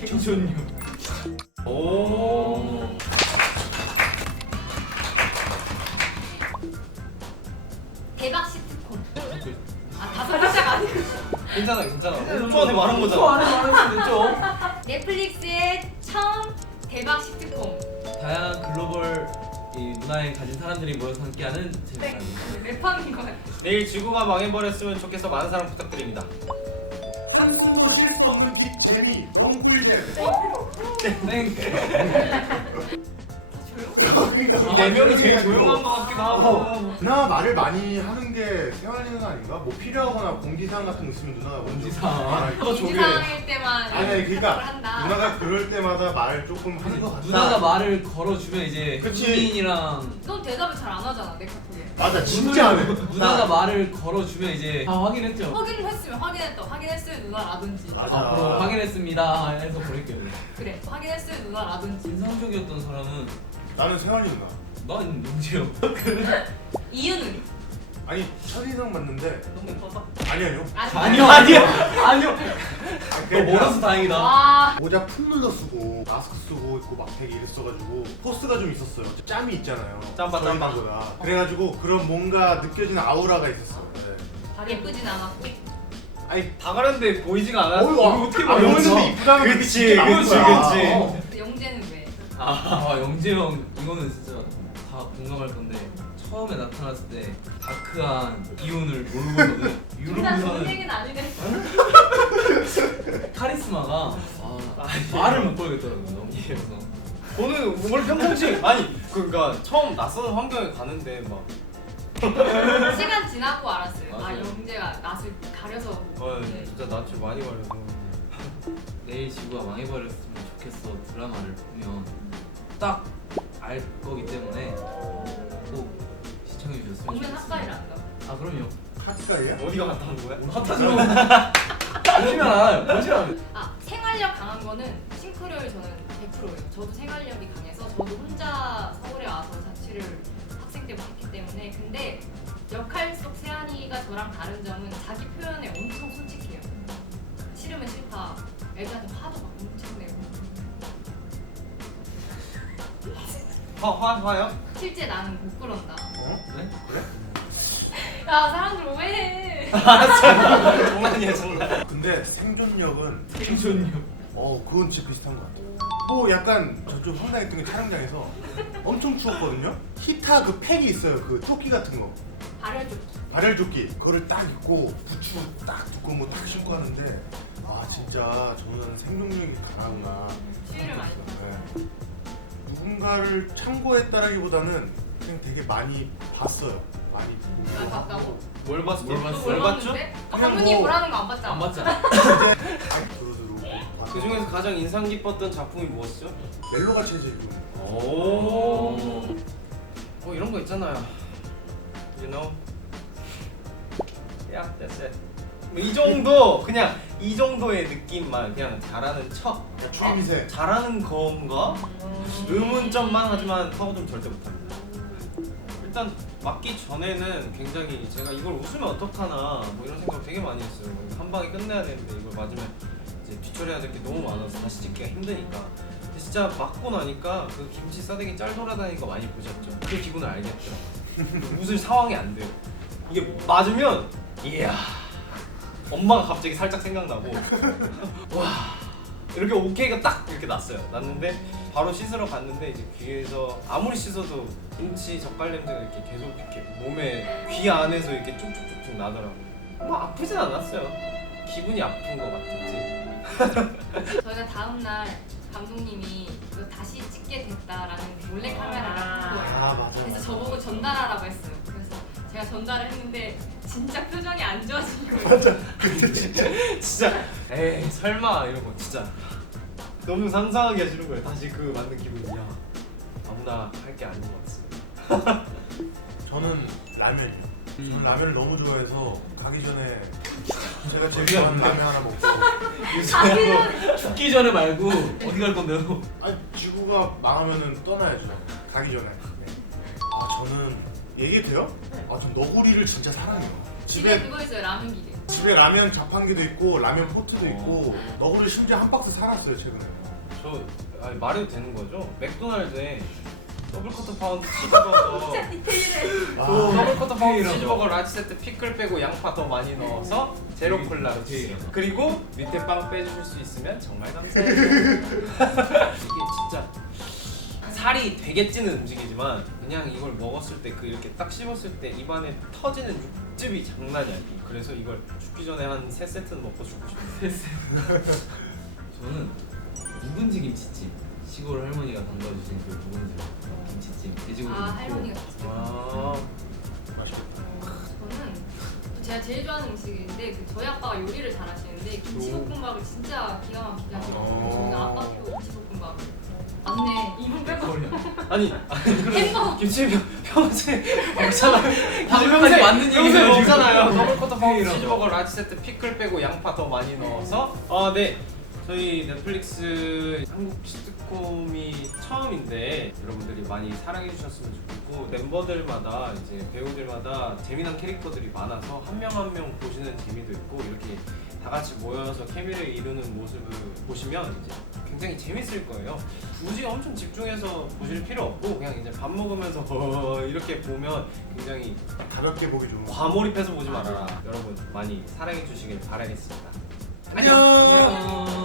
생존육. 오. 대박 시트콤. 아 다섯 글자가 아니고. 괜찮아 괜찮아. 5초 안에 말한 거잖아. 5초 안에 말하면 됐죠. 넷플릭스의 처음 대박 시트콤. 다양한 글로벌 이 문화에 가진 사람들이 모여서 함께하는 네, 재밌는 랩함인 것 같아. 내일 지구가 망해버렸으면 좋겠어. 많은 사랑 부탁드립니다. 한숨도 쉴 수 없는 빅 재미 너무 꿀잼. 땡. 그러니까 네 명이 제일 조용한 것 같기도 하고. 누나 말을 많이 하는 게 세환이 누나 아닌가? 뭐 필요하거나 공지사항 같은 거 있으면 누나가 먼저 공지사항. 공지사항일 때만 아니 그러니까 한다. 누나가 그럴 때마다 말 조금 하는 것 같다. 누나가 말을 걸어주면 이제 그치. 현민이랑 넌 대답을 잘 안 하잖아 내 카톡에. 맞아 진짜 안 해. 누나가 말을 걸어주면 이제 다 확인했죠. 확인했으면 확인했어요 누나라든지. 맞아. 앞으로 확인했습니다 해서 보낼게요. 그래 확인했어요 누나라든지. 인상적이었던 사람은 나는 세환이 누나. 난 용재요. 이유는? 아니 첫인상 봤는데 너무 예뻐서? 아니요. 아니요. 아니요. 너 그냥 멀어서 다행이다. 와. 모자 풋눌러 쓰고 마스크 쓰고 있고 막 되게 이랬어가지고 포스가 좀 있었어요. 짬이 있잖아요. 짬바, 짬바. 저희보다. 그래가지고 그런 뭔가 느껴지는 아우라가 있었어요. 네. 예쁘진 않았고. 아니 다 가렸는데 보이지가 않아. 어떻게 아, 보였는데 이쁘다는 게 그치, 진짜 나온 그치, 거야. 그치. 영재는 왜? 아 영재 형 이거는 진짜 다 공감할 건데 처음에 나타났을 때 다크한 이윤을 모르고서는 둘다 좋은 유럽에서는 얘기는 아니네. 카리스마가 말을 못 걸겠더라고요. 너무 예뻐서. 저는 뭘 평상시 아니 그러니까 처음 낯선 환경에 가는데 막 시간 지나고 알았어요. 아 맞아요. 영재가 낯을 가려서. 네. 진짜 낯을 많이 가려서. 내일 지구가 망해버렸으면 좋겠어 드라마를 보면 딱 알 거기 때문에 꼭 시청해 주셨으면 공면 좋겠어요. 학과이란가? 아 그럼요. 카트가이야? 어디가 갔다 온 거야? 핫하죠. 보시면 알아요. 보시면 알아요. 아 생활력 강한 거는 싱크로율 저는 100%예요. 저도 생활력이 강해서 저도 혼자 서울에 와서 자취를 학생 때부터 했기 때문에. 근데 역할 속 세안이가 저랑 다른 점은 자기 표현에 엄청 솔직해요. 싫으면 싫다. 애들한테 화도 막 엄청 내고. 화요? 실제 나는 못 그런다. 네? 야 사람들 오해해. 장난이야 장난. 근데 생존력은 생존력. 그건 진짜 비슷한 것 같아요. 뭐 약간 저쪽 황당했던 게 촬영장에서 엄청 추웠거든요. 히타 그 팩이 있어요. 그 조끼 같은 거. 발열조. 발열조끼 그거를 딱 입고 부츠 딱 두꺼운 거 딱 신고 하는데 아 진짜 저는 생존력이 강하구나. 추위를 많이 타서. 네. 누군가를 참고했다라기보다는 그냥 되게 많이 봤어요. 많이 보고. 아 봤다고? 뭘 봤어? 뭘 봤어? 뭘 봤죠? 봤는데? 아, 그냥 강문이 뭐- 보라는 거 안 봤잖아. 안 맞잖아. 아니 두루두루 봤어. 그 중에서 가장 인상 깊었던 작품이 무엇이죠? 멜로가 체질이고. 오. 이런 거 있잖아요. You know. Yeah, that's it. 이 정도 그냥 이 정도의 느낌만 그냥 잘하는 척. 추리미세. 잘하는 건가? 의문점만 하지만 파고들면 절대 못합니다. 일단 맡기 전에는 굉장히 제가 이걸 웃으면 어떡하나 뭐 이런 생각 되게 많이 했어요. 한 방에 끝내야 되는데 이걸 맞으면 이제 뒤처리해야 될 게 너무 많아서 다시 찍기가 힘드니까. 근데 진짜 맞고 나니까 그 김치 싸대기 짤 돌아다니는 거 많이 보셨죠? 그 기분을 알겠더라고요. 웃을 상황이 안 돼요. 이게 맞으면 이야 엄마가 갑자기 살짝 생각나고 와 이렇게 오케이가 딱 이렇게 났어요. 났는데 바로 씻으러 갔는데 이제 귀에서 아무리 씻어도 김치 젓갈 냄새가 이렇게 계속 이렇게 몸에 귀 안에서 이렇게 쭉쭉쭉쭉 나더라고요. 뭐 아프진 않았어요. 기분이 아픈 것 같았지. 저희가 다음 날 감독님이 이거 다시 찍게 됐다라는 몰래 카메라를 본 거예요. 맞아. 그래서 저보고 전달하라고 했어요. 그래서 제가 전달을 했는데 진짜 표정이 안 좋아진 거예요. 맞아. 근데 진짜 진짜 에이 설마 이러고 진짜 너무 상상하게 해주는 거예요. 다시 그 맞는 기분이야. 아무나 할 게 아닌 것 같습니다. 저는 라면이요. 저는 라면을 너무 좋아해서 가기 전에 제가 제일 좋아하는 라면 하나 먹고. 죽기 전에 말고 어디 갈 건데요? 아니 지구가 망하면은 떠나야죠. 가기 전에. 아 저는 얘기해도 돼요? 전 너구리를 진짜 사랑해요. 집에 그거 있어요. 라면 기계. 집에 라면 자판기도 있고 라면 포트도 있고 너구리 심지어 한 박스 사놨어요 최근에. 저 아니, 말해도 되는 거죠? 맥도날드에 더블 커터 파운드 치즈버거 디테일해. 더블 커터 파운드 디테일하다. 치즈버거 라지 세트 피클 빼고 양파 더 많이 넣어서 제로 콜라로 주세요. 디테일하다. 그리고 밑에 빵 빼주실 수 있으면 정말 감사해요. 이게 진짜 살이 되게 찌는 음식이지만 그냥 이걸 먹었을 때 그 이렇게 딱 씹었을 때 입안에 터지는 육즙이 장난이 아니에요. 그래서 이걸 죽기 전에 한 3세트는 먹고 죽고 싶어요. 저는 묵은지 김치찜 시골 할머니가 담가주신 그 묵은지 김치찜 돼지고기 아 할머니가 직접. 아, 맛있겠다. 저는 또 제가 제일 좋아하는 음식인데 그 저희 아빠가 요리를 잘하시는데 김치볶음밥을 진짜 기가 막히게 하시거든요. 저는 아빠표 김치볶음밥을. 맞네. 이분 빼고. 아니 햄버거. 김치 평소에 먹잖아요. 방금까지 맞는 얘기예요, 평소에 지금. 먹잖아요. 더블 커터 파운드 디테일하다. 치즈버거 라지 세트 피클 빼고 양파 더 많이 넣어서 네. 저희 넷플릭스 한국 시트콤이 처음인데 여러분들이 많이 사랑해 주셨으면 좋겠고 멤버들마다 이제 배우들마다 재미난 캐릭터들이 많아서 한 명 한 명 보시는 재미도 있고 이렇게 다 같이 모여서 케미를 이루는 모습을 보시면 이제 굉장히 재밌을 거예요. 굳이 엄청 집중해서 보실 필요 없고 그냥 이제 밥 먹으면서 이렇게 보면 굉장히 가볍게 보기 좋은 거. 과몰입해서 보지 말아라. 여러분 많이 사랑해 주시길 바라겠습니다. 안녕.